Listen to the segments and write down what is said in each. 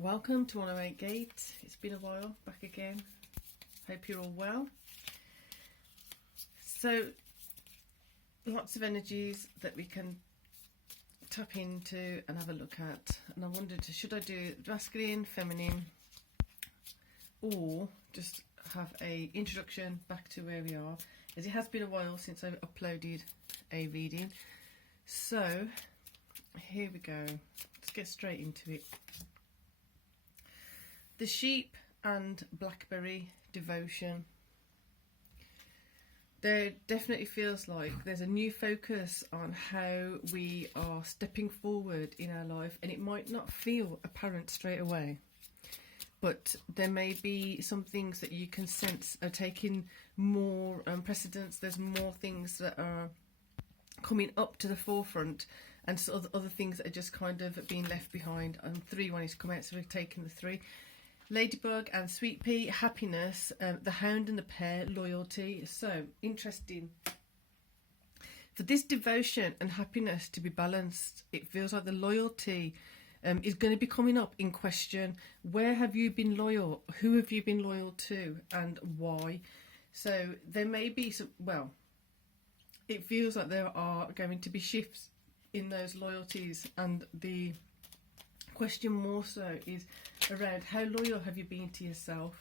Welcome to 108 Gate. It's been a while, back again. Hope you're all well. So, lots of energies that we can tap into and have a look at. And I wondered, should I do masculine, feminine, or just have a introduction back to where we are, as it has been a while since I uploaded a reading. So, here we go. Let's get straight into it. The sheep and blackberry devotion. There definitely feels like there's a new focus on how we are stepping forward in our life, and it might not feel apparent straight away, but there may be some things that you can sense are taking more precedence. There's more things that are coming up to the forefront, and so other things that are just kind of being left behind. And 3 wanted to come out, so we've taken the 3. Ladybug and Sweet Pea, happiness, the Hound and the Pear, loyalty. So, interesting. For this devotion and happiness to be balanced, it feels like the loyalty is going to be coming up in question. Where have you been loyal? Who have you been loyal to? And why? So, there may be some, well, it feels like there are going to be shifts in those loyalties, and the question more so is around how loyal have you been to yourself?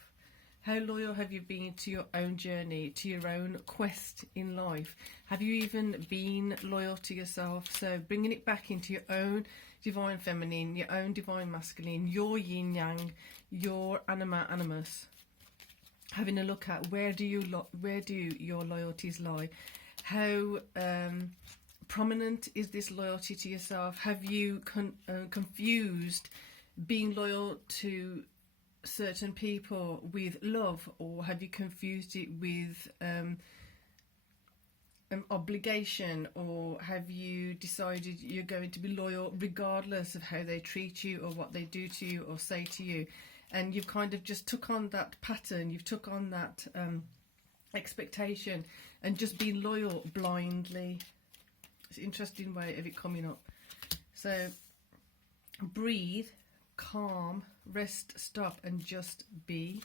How loyal have you been to your own journey, to your own quest in life? Have you even been loyal to yourself? So bringing it back into your own divine feminine, your own divine masculine, your yin yang, your anima animus. Having a look at where do your loyalties lie? How prominent is this loyalty to yourself? Have you confused being loyal to certain people with love, or have you confused it with obligation, or have you decided you're going to be loyal regardless of how they treat you or what they do to you or say to you, and you've kind of just took on that pattern, you've took on that expectation and just been loyal blindly? It's an interesting way of it coming up. So breathe, calm, rest, stop and just be.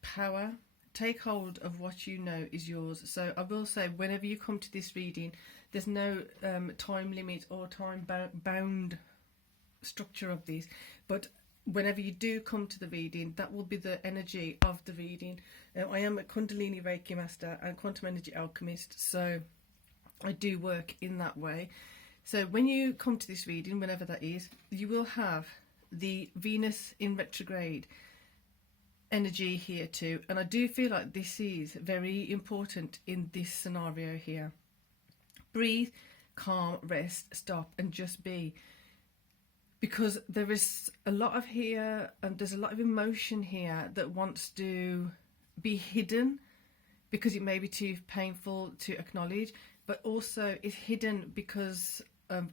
Power, take hold of what you know is yours. So I will say, whenever you come to this reading, there's no time limit or time bound structure of this, but whenever you do come to the reading, that will be the energy of the reading. I am a Kundalini Reiki master and quantum energy alchemist, so I do work in that way. So when you come to this reading, whenever that is, you will have the Venus in retrograde energy here too. And I do feel like this is very important in this scenario here. Breathe, calm, rest, stop and just be. Because there is a lot of here, and there's a lot of emotion here that wants to be hidden because it may be too painful to acknowledge. But also it's hidden because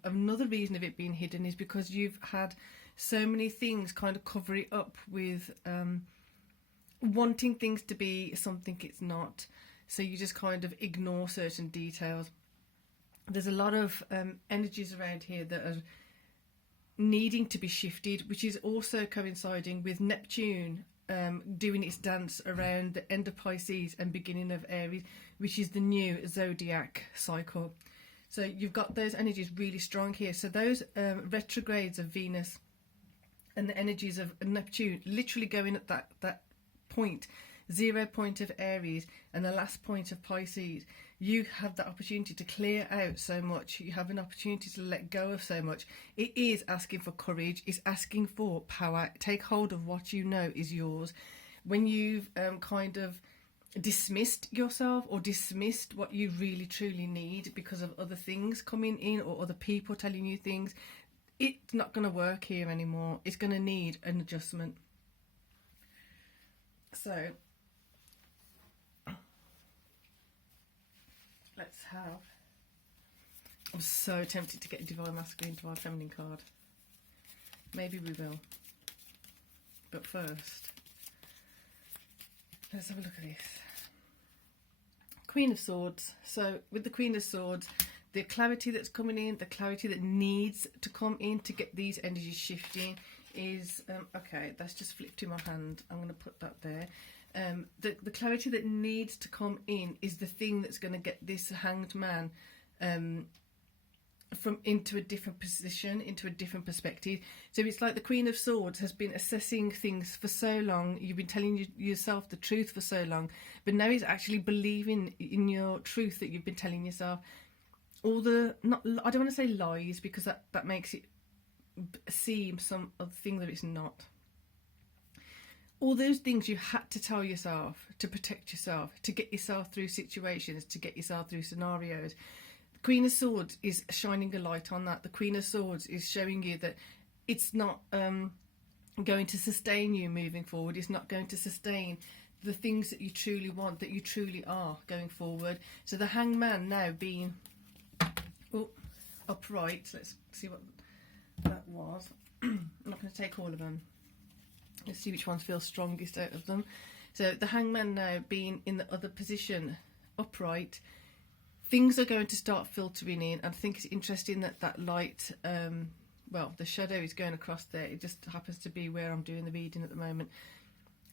another reason of it being hidden is because you've had so many things kind of cover it up with wanting things to be something it's not. So you just kind of ignore certain details. There's a lot of energies around here that are needing to be shifted, which is also coinciding with Neptune doing its dance around the end of Pisces and beginning of Aries, which is the new zodiac cycle. So you've got those energies really strong here. So those retrogrades of Venus and the energies of Neptune literally going at that point, 0 point of Aries and the last point of Pisces. You have the opportunity to clear out so much. You have an opportunity to let go of so much. It is asking for courage. It's asking for power. Take hold of what you know is yours. When you've kind of dismissed yourself or dismissed what you really truly need because of other things coming in or other people telling you things, it's not going to work here anymore. It's going to need an adjustment. So let's have, I'm so tempted to get a Divine Masculine, Divine Feminine card. Maybe we will. But first, let's have a look at this. Queen of Swords. So with the Queen of Swords, the clarity that's coming in, the clarity that needs to come in to get these energies shifting is, okay, that's just flipped in my hand. I'm going to put that there. The clarity that needs to come in is the thing that's going to get this hanged man from into a different position, into a different perspective. So it's like the Queen of Swords has been assessing things for so long. You've been telling yourself the truth for so long, but now he's actually believing in your truth that you've been telling yourself. All the, not, I don't want to say lies, because that makes it seem some other thing that it's not. All those things you had to tell yourself to protect yourself, to get yourself through situations, to get yourself through scenarios. Queen of Swords is shining a light on that. The Queen of Swords is showing you that it's not going to sustain you moving forward. It's not going to sustain the things that you truly want, that you truly are going forward. So the Hangman now being upright. Let's see what that was. I'm not going to take all of them. Let's see which ones feel strongest out of them. So the Hangman now being in the other position, upright, things are going to start filtering in. I think it's interesting that that light, well, the shadow is going across there. It just happens to be where I'm doing the reading at the moment,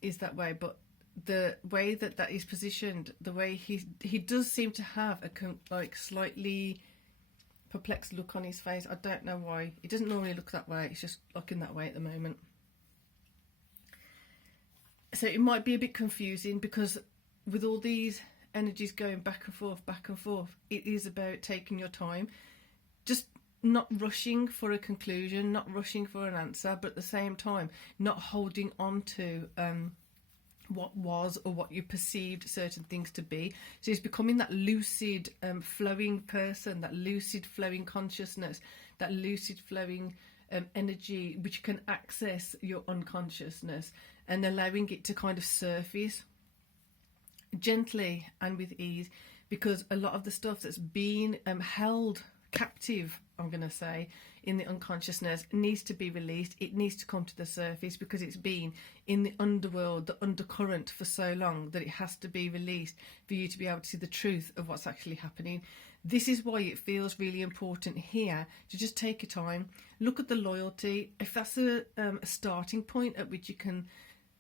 is that way. But the way that that is positioned, the way he does seem to have a like slightly perplexed look on his face. I don't know why. It doesn't normally look that way. It's just looking that way at the moment. So it might be a bit confusing, because with all these energies going back and forth, it is about taking your time, just not rushing for a conclusion, not rushing for an answer, but at the same time not holding on to what was or what you perceived certain things to be. So it's becoming that lucid flowing person, that lucid flowing consciousness, that lucid flowing energy which can access your unconsciousness, and allowing it to kind of surface gently and with ease, because a lot of the stuff that's been held captive, I'm going to say, in the unconsciousness needs to be released. It needs to come to the surface, because it's been in the underworld, the undercurrent, for so long that it has to be released for you to be able to see the truth of what's actually happening. This is why it feels really important here to just take your time, look at the loyalty. If that's a starting point at which you can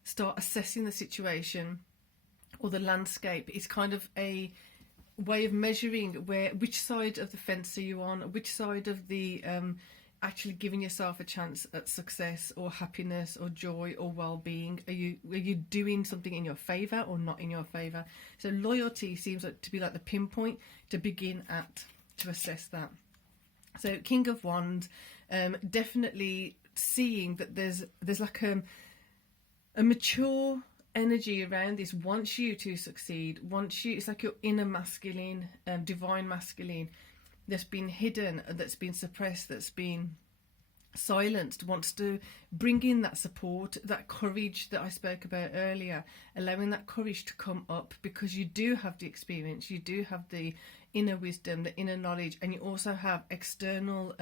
start assessing the situation or the landscape, it's kind of a way of measuring which side of the fence are you on, which side of the actually giving yourself a chance at success or happiness or joy or well-being. Are you doing something in your favour or not in your favour? So loyalty seems like to be like the pinpoint to begin at, to assess that. So King of Wands, definitely seeing that there's like a mature energy around this, wants you to succeed, wants you, it's like your inner masculine, divine masculine, that's been hidden, that's been suppressed, that's been silenced, wants to bring in that support, that courage that I spoke about earlier, allowing that courage to come up, because you do have the experience, you do have the inner wisdom, the inner knowledge, and you also have external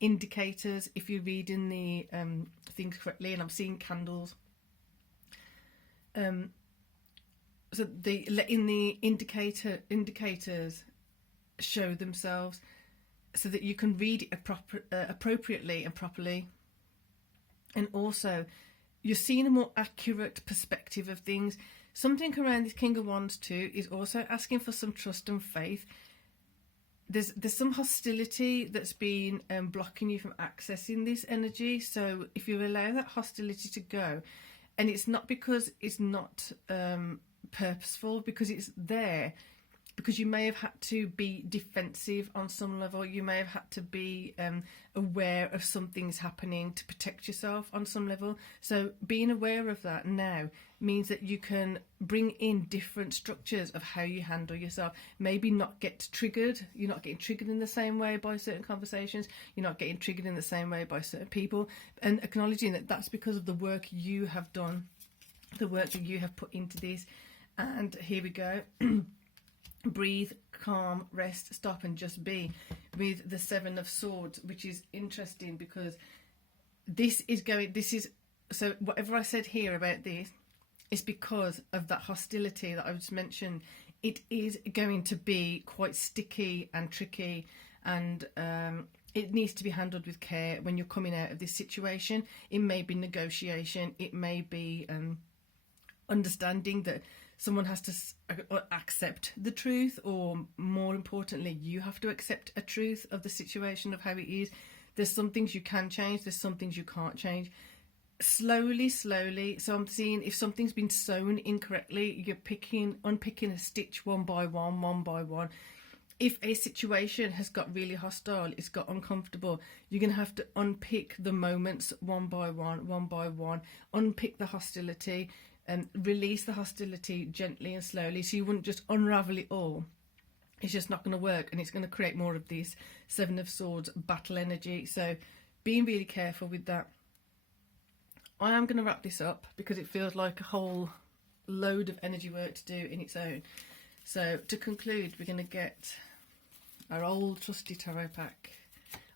indicators. If you're reading the things correctly, and I'm seeing candles, so letting the indicators show themselves, so that you can read it appropriately and properly. And also you're seeing a more accurate perspective of things. Something around this King of Wands too is also asking for some trust and faith. There's some hostility that's been blocking you from accessing this energy. So if you allow that hostility to go, and it's not because it's not purposeful, because it's there, because you may have had to be defensive on some level, you may have had to be aware of some things happening to protect yourself on some level. So being aware of that now means that you can bring in different structures of how you handle yourself. Maybe not get triggered, you're not getting triggered in the same way by certain conversations, you're not getting triggered in the same way by certain people, and acknowledging that that's because of the work you have done, the work that you have put into this. And here we go. Breathe, calm, rest, stop, and just be, with the Seven of Swords, which is interesting, because so whatever I said here about this is because of that hostility that I just mentioned. It is going to be quite sticky and tricky and it needs to be handled with care when you're coming out of this situation. It may be negotiation, it may be understanding that someone has to accept the truth, or more importantly, you have to accept a truth of the situation of how it is. There's some things you can change, there's some things you can't change. Slowly. So I'm seeing if something's been sewn incorrectly, you're unpicking a stitch one by one. If a situation has got really hostile, it's got uncomfortable, you're going to have to unpick the moments one by one, unpick the hostility, and release the hostility gently and slowly, so you wouldn't just unravel it all. It's just not going to work, and it's going to create more of this Seven of Swords battle energy. So being really careful with that. I am going to wrap this up because it feels like a whole load of energy work to do in its own. So to conclude, we're going to get our old trusty tarot pack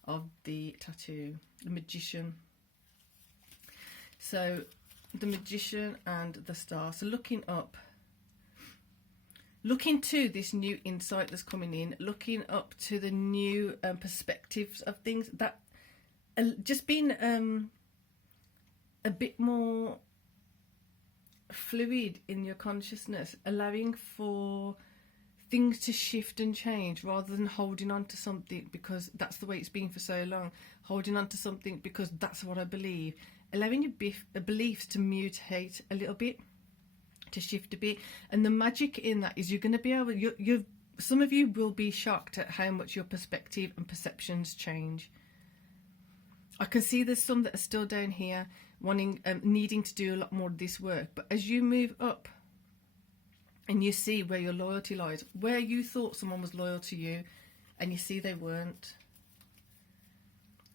of the tattoo, the Magician. So the Magician and the Star. So looking to this new insight that's coming in, looking up to the new perspectives of things, that just being a bit more fluid in your consciousness, allowing for things to shift and change rather than holding on to something because that's the way it's been for so long, holding on to something because that's what I believe, allowing your beliefs to mutate a little bit, to shift a bit. And the magic in that is you're going to be able, some of you will be shocked at how much your perspective and perceptions change. I can see there's some that are still down here wanting, needing to do a lot more of this work, but as you move up and you see where your loyalty lies, where you thought someone was loyal to you and you see they weren't,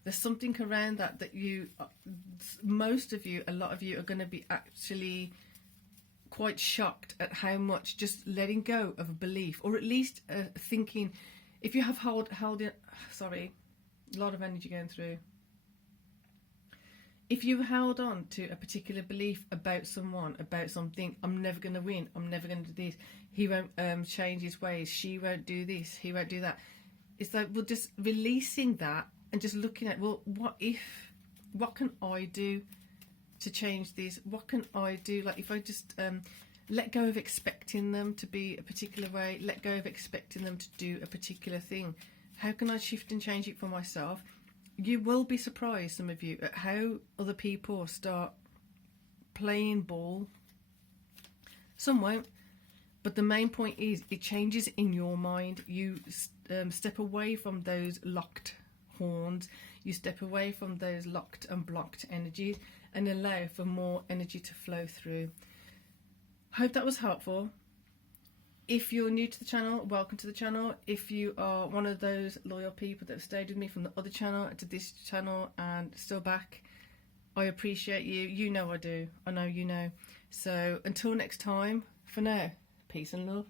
there's something around that you, most of you, a lot of you are going to be actually quite shocked at how much just letting go of a belief, or at least thinking, if you have held it, sorry, a lot of energy going through. If you held on to a particular belief about someone, about something, I'm never going to win, I'm never going to do this, he won't change his ways, she won't do this, he won't do that. It's like, we're just releasing that and just looking at, well, what can I do to change this? What can I do? Like, if I just let go of expecting them to be a particular way, let go of expecting them to do a particular thing, how can I shift and change it for myself? You will be surprised, some of you, at how other people start playing ball. Some won't, but the main point is it changes in your mind. You step away from those locked horns, you step away from those locked and blocked energies and allow for more energy to flow through. Hope that was helpful. If you're new to the channel, welcome to the channel. If you are one of those loyal people that have stayed with me from the other channel to this channel and still back, I appreciate you. You know I do. I know you know. So until next time, for now, peace and love.